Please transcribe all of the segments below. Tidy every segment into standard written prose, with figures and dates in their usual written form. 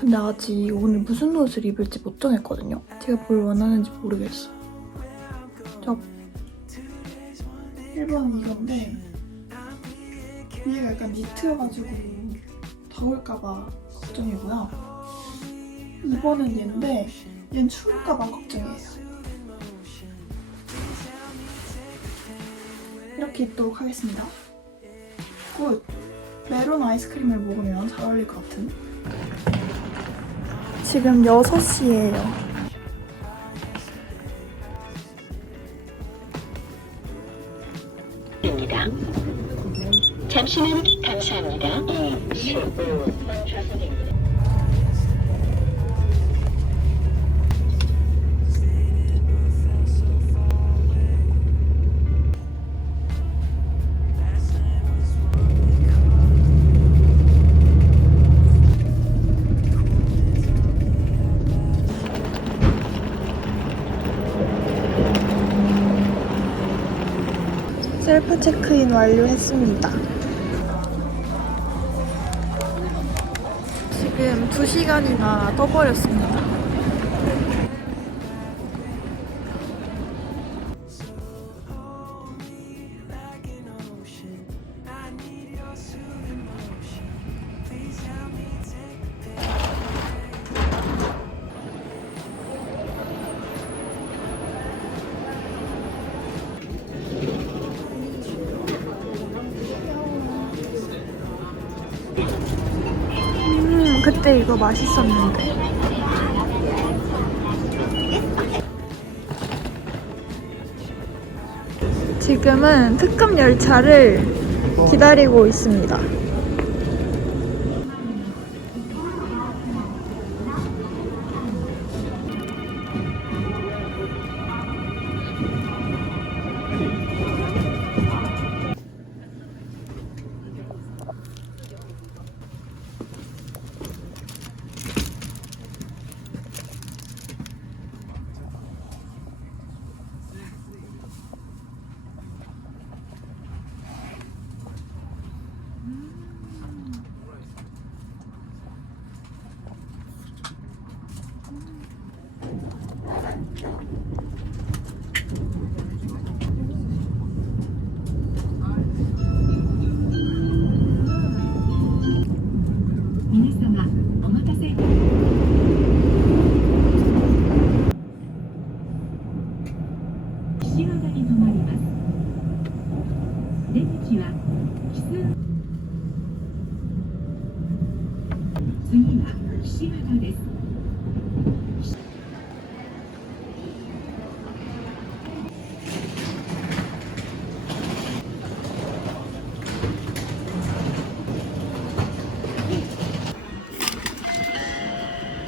근데 아직 오늘 무슨 옷을 입을지 못 정했거든요. 제가 뭘 원하는지 모르겠어. 저 1번은 이건데 위에가 약간 니트여가지고 더울까봐 걱정이고요. 2번은 얘인데 얘는 추울까봐 걱정이에요. 이렇게 입도록 하겠습니다. 굿! 메론 아이스크림을 먹으면 잘 어울릴 것 같은. 지금 6시예요. 입니다. 잠시만 감사합니다. 셀프 체크인 완료했습니다. 지금 2시간이나 떠버렸습니다. 그때 이거 맛있었는데. 지금은 특급 열차를 기다리고 있습니다.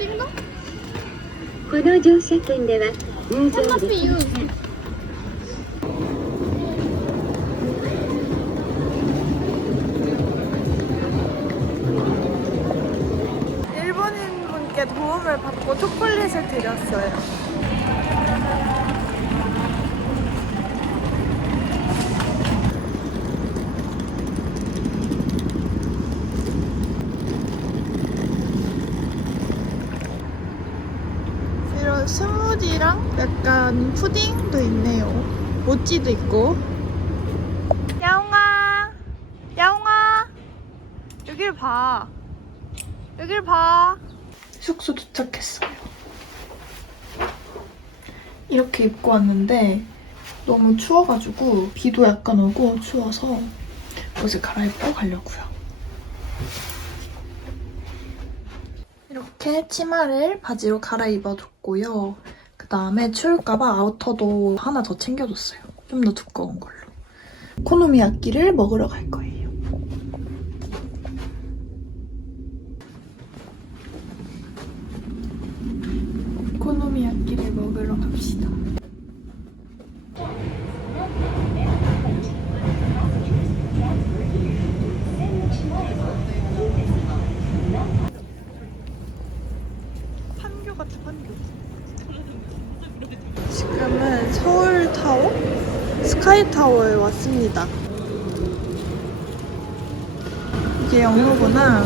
찍나? この乗車券では入場 must で be きま you. せん。 일본인 분께 도움을 받고 초콜릿을 드렸어요. 이런 스무디랑 약간 푸딩도 있네요. 모찌도 있고. 야옹아, 야옹아, 여길 봐. 여길 봐. 숙소 도착했어요. 이렇게 입고 왔는데 너무 추워가지고 비도 약간 오고 추워서 옷을 갈아입고 가려고요. 이렇게 치마를 바지로 갈아입어줬고요. 그 다음에 추울까봐 아우터도 하나 더 챙겨줬어요. 좀 더 두꺼운 걸로. 오코노미야끼를 먹으러 갈 거예요. 오코노미야끼를 먹으러 갑시다. 판교 같아, 판교. 지금은 서울타워? 스카이타워에 왔습니다. 이게 영로구나.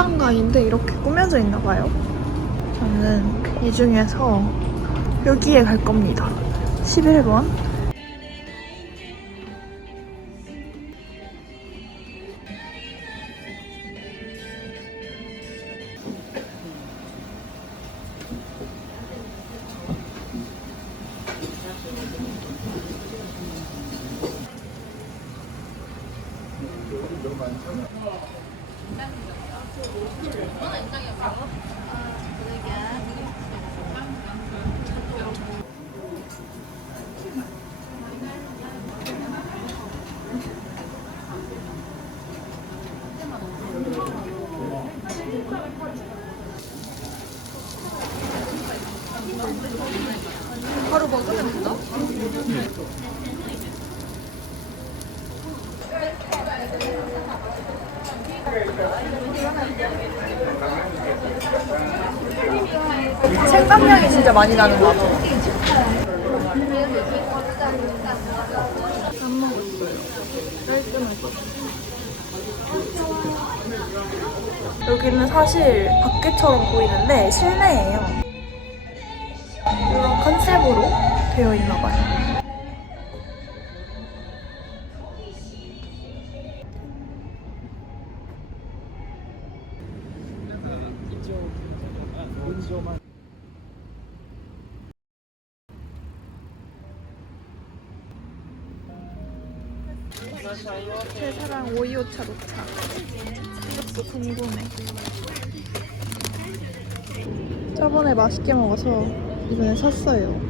식당가인데 이렇게 꾸며져 있나 봐요. 저는 이 중에서 여기에 갈 겁니다. 11번. 바로 먹으면 되나? 생강향이 진짜 많이 나는 것 같아요. 안 먹었어요. 깔끔하게. 여기는 사실 밖에처럼 보이는데 실내예요. 이런 컨셉으로 되어 있나 봐요. 제 사랑 오이오차 녹차. 이것도 궁금해. 저번에 맛있게 먹어서 이번에 샀어요.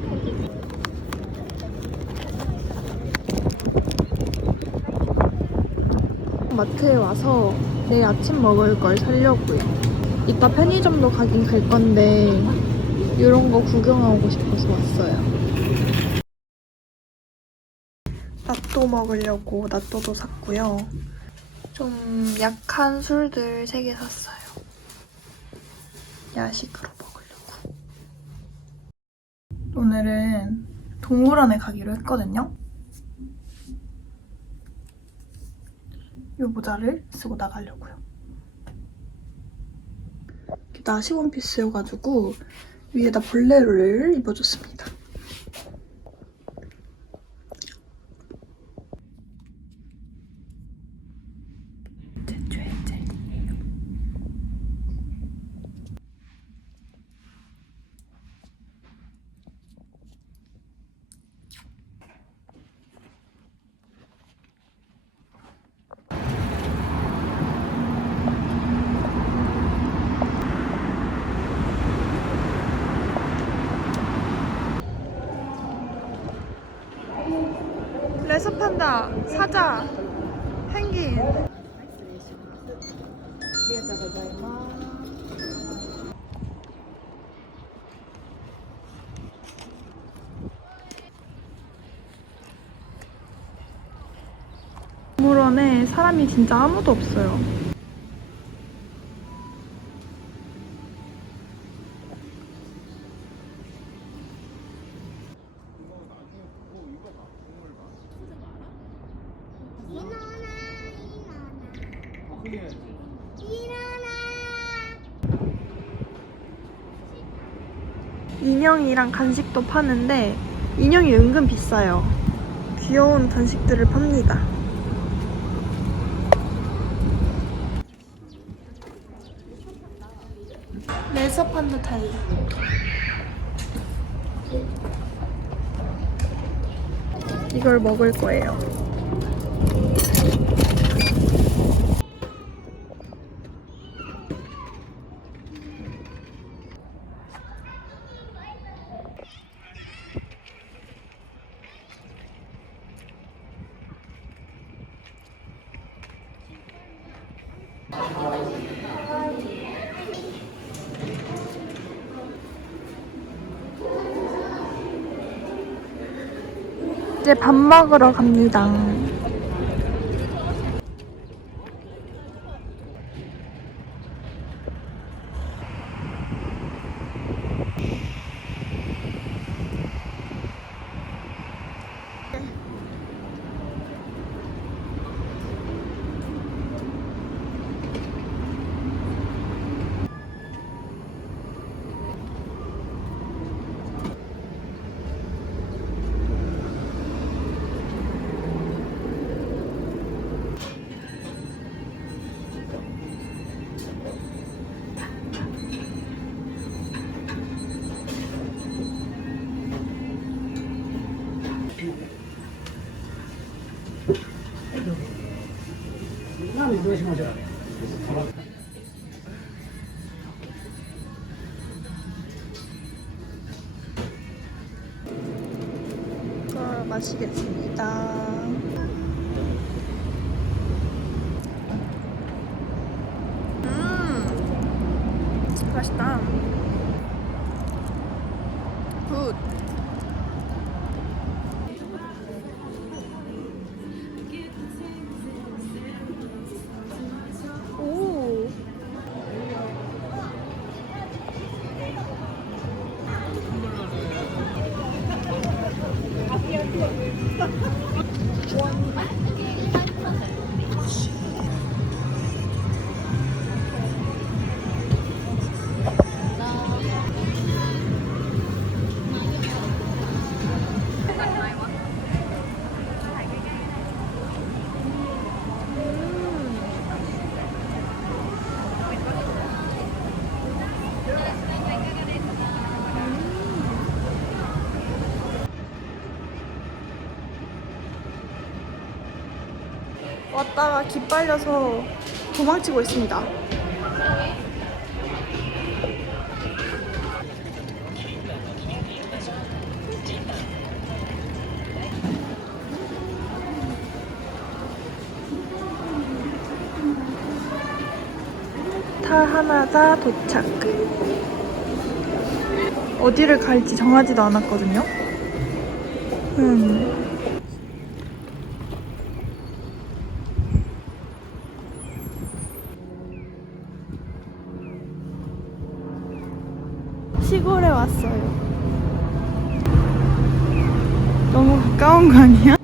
마트에 와서 내일 아침 먹을 걸 사려고요. 이따 편의점도 가긴 갈 건데 이런 거 구경하고 싶어서 왔어요. 낫또 먹으려고 낫또도 샀고요. 좀 약한 술들 3개 샀어요. 야식으로 먹으려고. 오늘은 동물원에 가기로 했거든요. 이 모자를 쓰고 나가려고요. 나시 원피스여가지고 위에다 볼레로를 입어줬습니다. 제 최애 젤리예요. 레서 판다 사자 펭귄. 동물원에 사람이 진짜 아무도 없어요. 인형이랑 간식도 파는데 인형이 은근 비싸요. 귀여운 간식들을 팝니다. 레서 판다 타이. 이걸 먹을 거예요. 이제 밥 먹으러 갑니다. 이걸 마시겠습니다. 맛있다. 굿. 오. 왔다가 기빨려서 도망치고 있습니다. 타하나다 도착. 어디를 갈지 정하지도 않았거든요. 시골에 왔어요. 너무 가까운 거 아니야?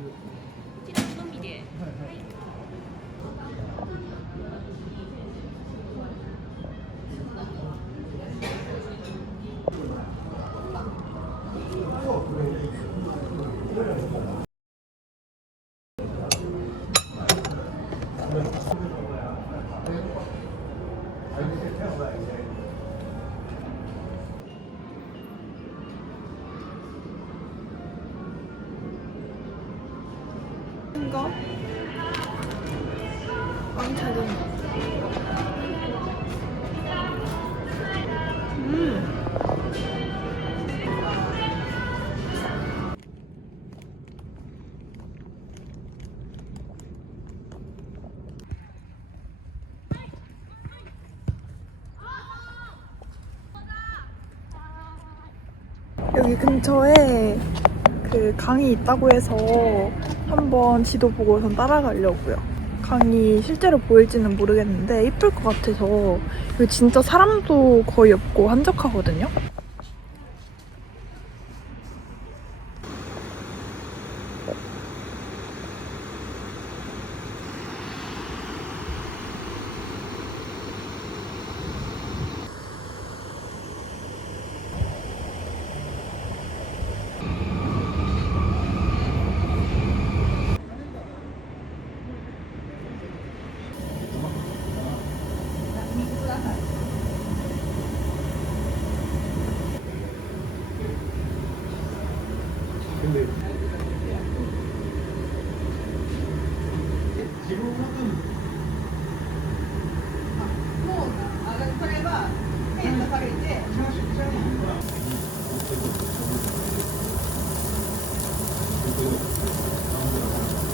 이거 왕차림. 여기 근처에 그 강이 있다고 해서 한번 지도 보고선 따라가려고요. 강이 실제로 보일지는 모르겠는데 이쁠 것 같아서. 여기 진짜 사람도 거의 없고 한적하거든요.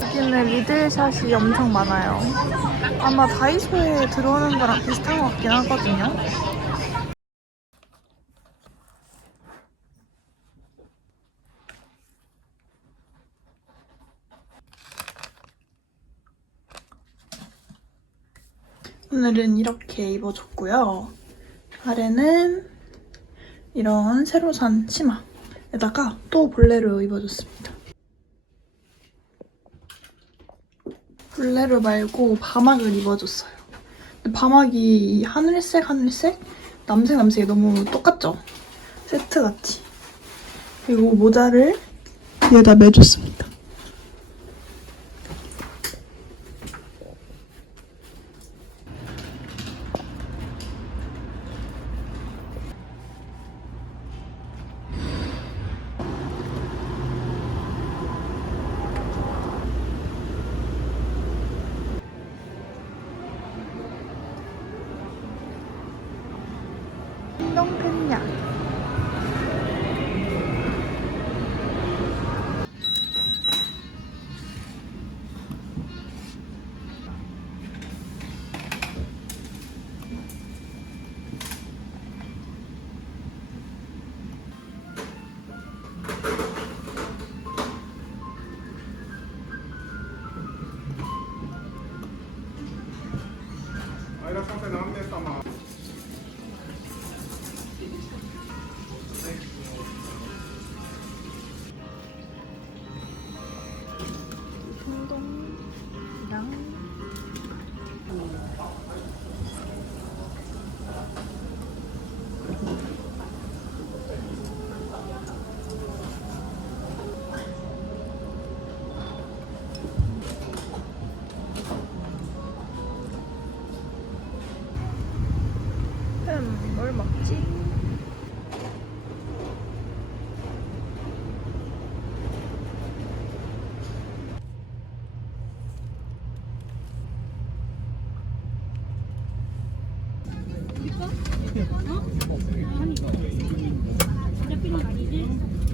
여기는 리들샷이 엄청 많아요. 아마 다이소에 들어오는 거랑 비슷한 것 같긴 하거든요. 오늘은 이렇게 입어줬고요. 아래는 이런 새로 산 치마에다가 또 볼레로 입어줬습니다. 볼레로 말고 바막을 입어줬어요. 근데 바막이 하늘색, 남색이 너무 똑같죠? 세트같이. 그리고 모자를 뒤에다 매줬습니다. いらっしゃいませ。何名様。 뭘 먹지? 진짜 필요 아니지?